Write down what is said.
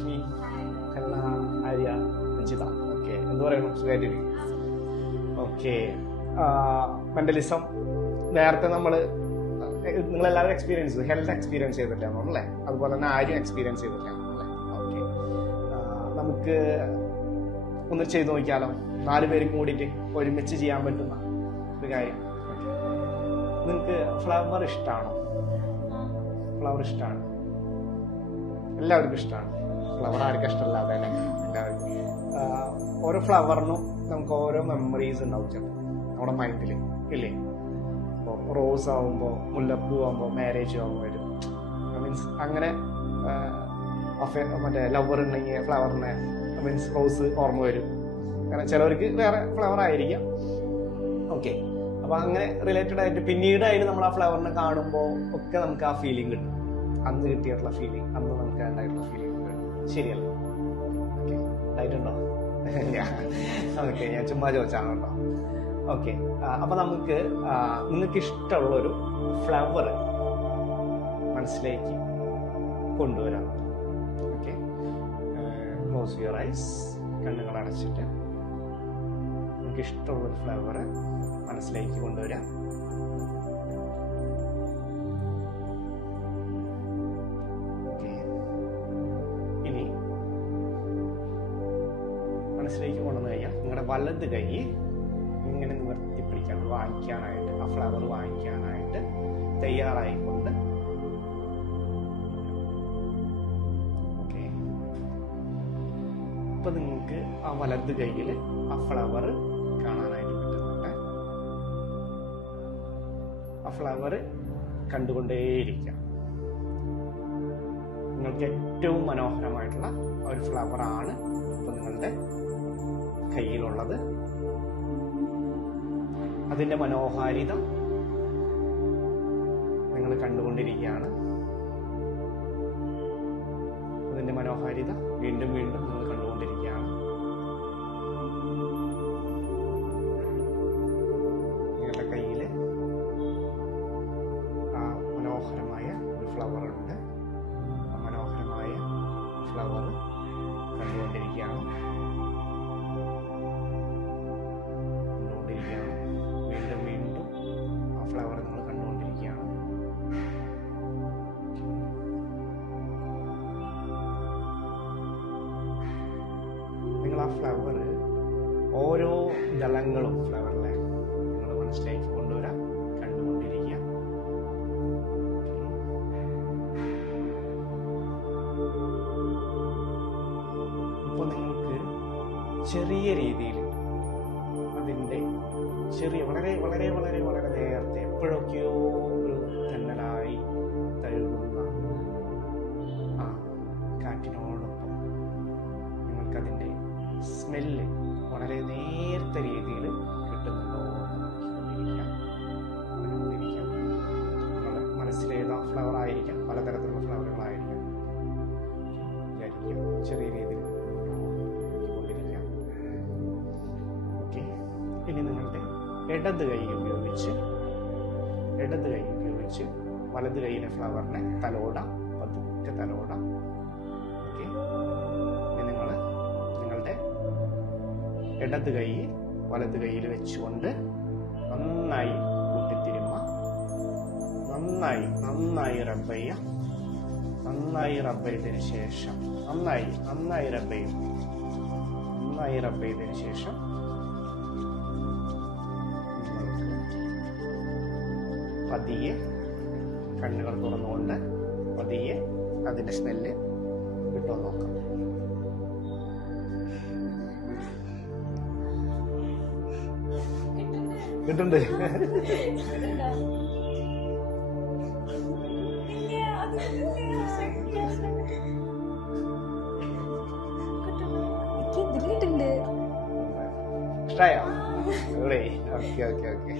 ലക്ഷ്മി, കണ്ണ, Arya, Anjitha. Okay, എന്ത് പറയണം? സുഖമായിട്ടിരിക്കും. Okay, mentalism നേരത്തെ നിങ്ങളെല്ലാവരും എക്സ്പീരിയൻസ് ചെയ്തു, ഹെൽത്ത് എക്സ്പീരിയൻസ് ചെയ്തിട്ടാണോ അല്ലേ? അതുപോലെ തന്നെ ആരും എക്സ്പീരിയൻസ് ചെയ്തിട്ടാണോ അല്ലേ? ഓക്കെ, നമുക്ക് ഒന്ന് ചെയ്ത് നോക്കിയാലോ? 4 പേരും കൂടിയിട്ട് ഒരുമിച്ച് ചെയ്യാൻ പറ്റുന്ന ഒരു കാര്യം. നിങ്ങൾക്ക് ഫ്ലവർ ഇഷ്ടമാണോ? ഫ്ലവർ ഇഷ്ടമാണ്, എല്ലാവർക്കും ഇഷ്ടമാണ്. ഫ്ലവർ ആർക്കും ഇഷ്ടമല്ലാതെ അല്ലേ? എല്ലാവർക്കും. ഓരോ ഫ്ലവറിനും നമുക്ക് ഓരോ മെമ്മറീസ് ഉണ്ടാവും നമ്മുടെ മൈൻഡിൽ ഇല്ലേ? ഇപ്പോൾ റോസ് ആവുമ്പോൾ, മുല്ലപ്പൂ ആകുമ്പോൾ മാരേജ് ആകുമ്പോൾ വരും. മീൻസ് അങ്ങനെ മറ്റേ ലവർ ഉണ്ടെങ്കിൽ ഫ്ലവറിനെ മീൻസ് റോസ് ഓർമ്മ വരും. കാരണം ചിലവർക്ക് വേറെ ഫ്ലവർ ആയിരിക്കാം. ഓക്കെ, അപ്പോൾ അങ്ങനെ റിലേറ്റഡ് ആയിട്ട് പിന്നീടായിട്ട് നമ്മൾ ആ ഫ്ലവറിനെ കാണുമ്പോൾ ഒക്കെ നമുക്ക് ആ ഫീലിംഗ് കിട്ടും. അന്ന് കിട്ടിയിട്ടുള്ള ഫീലിംഗ്, അന്ന് നമുക്ക് ഉണ്ടായിട്ടുള്ള ഫീലിംഗ് കിട്ടും. ശരിയല്ല? ഓക്കെ, ഉണ്ടായിട്ടുണ്ടോ? ഓക്കെ, ഞാൻ ചുമ്മാ ചോദിച്ചാണ് കേട്ടോ. ഓക്കെ, അപ്പൊ നമുക്ക് നിങ്ങൾക്ക് ഇഷ്ടമുള്ളൊരു ഫ്ലവർ മനസ്സിലേക്ക് കൊണ്ടുവരാം. ഓക്കെ, ക്ലോസ് യുവർ ഐസ്, കണ്ണുകൾ അടച്ചിട്ട് നിങ്ങൾക്ക് ഇഷ്ടമുള്ളൊരു ഫ്ലവർ മനസ്സിലേക്ക് കൊണ്ടുവരാം. ഇനി മനസ്സിലേക്ക് കൊണ്ടുവന്നു കഴിഞ്ഞാൽ നിങ്ങളുടെ വലത് കൈ ഇങ്ങനെ നിവർത്തിപ്പിടിക്കാൻ, വാങ്ങിക്കാനായിട്ട്, ആ ഫ്ലവർ വാങ്ങിക്കാനായിട്ട് തയ്യാറായിക്കൊണ്ട്. ഓക്കെ, ഇപ്പൊ നിങ്ങൾക്ക് ആ വലത് കൈയിൽ ആ ഫ്ലവർ കാണാനായിട്ട് പറ്റുന്നുണ്ട്. ആ ഫ്ലവർ കണ്ടുകൊണ്ടേയിരിക്കാം. നിങ്ങൾക്ക് ഏറ്റവും മനോഹരമായിട്ടുള്ള ഒരു ഫ്ലവറാണ് ഇപ്പൊ നിങ്ങളുടെ കയ്യിലുള്ളത്. അതിന്റെ മനോഹാരിത നിങ്ങൾ കണ്ടുകൊണ്ടിരിക്കുകയാണ്. അതിന്റെ മനോഹാരിത വീണ്ടും വീണ്ടും നിങ്ങൾ കണ്ടുകൊണ്ടിരിക്കുകയാണ്. നിങ്ങളുടെ കയ്യിൽ ആ മനോഹരമായ ഒരു ഫ്ലവർ ഉണ്ട്. ആ മനോഹരമായ ഫ്ലവർ കണ്ടുകൊണ്ടിരിക്കുകയാണ്. വീണ്ടും വീണ്ടും ആ ഫ്ലവർ നിങ്ങൾ കണ്ടുകൊണ്ടിരിക്കുകയാണ്. നിങ്ങൾ ആ ഫ്ലവർ ഓരോ ദളങ്ങളും ഫ്ലവറിലെ നിങ്ങൾ മനസ്സിലേക്ക് കൊണ്ടുവരാൻ കണ്ടുകൊണ്ടിരിക്കുക. ഇപ്പോൾ നിങ്ങൾക്ക് ചെറിയ രീതിയിൽ അതിൻ്റെ വളരെ വളരെ വളരെ വളരെ നേരത്തെ എപ്പോഴൊക്കെയോ ഒരു തെന്നലായി തഴുകുന്ന ആ കാറ്റിനോടൊപ്പം നിങ്ങൾക്കതിൻ്റെ സ്മെല്ല് വളരെ നേർത്ത രീതിയിൽ കിട്ടുന്നുണ്ടോ നോക്കിക്കൊണ്ടിരിക്കാം. നിങ്ങളുടെ മനസ്സിലേതാ ഫ്ലവർ ആയിരിക്കാം, പലതരത്തിലുള്ള ഫ്ലവറുകളായിരിക്കാം. വിചാരിക്കാം ചെറിയ രീതിയിൽ നോക്കിക്കൊണ്ടിരിക്കാം. ഓക്കെ, ഇനി നിങ്ങളുടെ ഇടത് കൈ ഉപയോഗിച്ച് വലത് കൈയിലെ ഫ്ലവറിനെ തലോടാം, പതുക്കെ തലോടാം. ഓക്കെ, നിങ്ങൾ നിങ്ങളുടെ ഇടത് കൈ വലത് കൈയിൽ വെച്ചുകൊണ്ട് നന്നായി കൂട്ടിത്തിരുമ്മ, നന്നായി റബ്ബ് ചെയ്യാം. നന്നായി റബ്ബ് ചെയ്തതിന് ശേഷം നന്നായി റബ്ബ് ചെയ്തതിന് ശേഷം പതിയെ കണ്ണുകൾ തുറന്നുകൊണ്ട് പതിയെ അതിന്റെ സ്മെല്ല് കിട്ടുമോ നോക്കാം. കിട്ടുന്നുണ്ട്. ഇഷ്ടായോ? ഓക്കെ.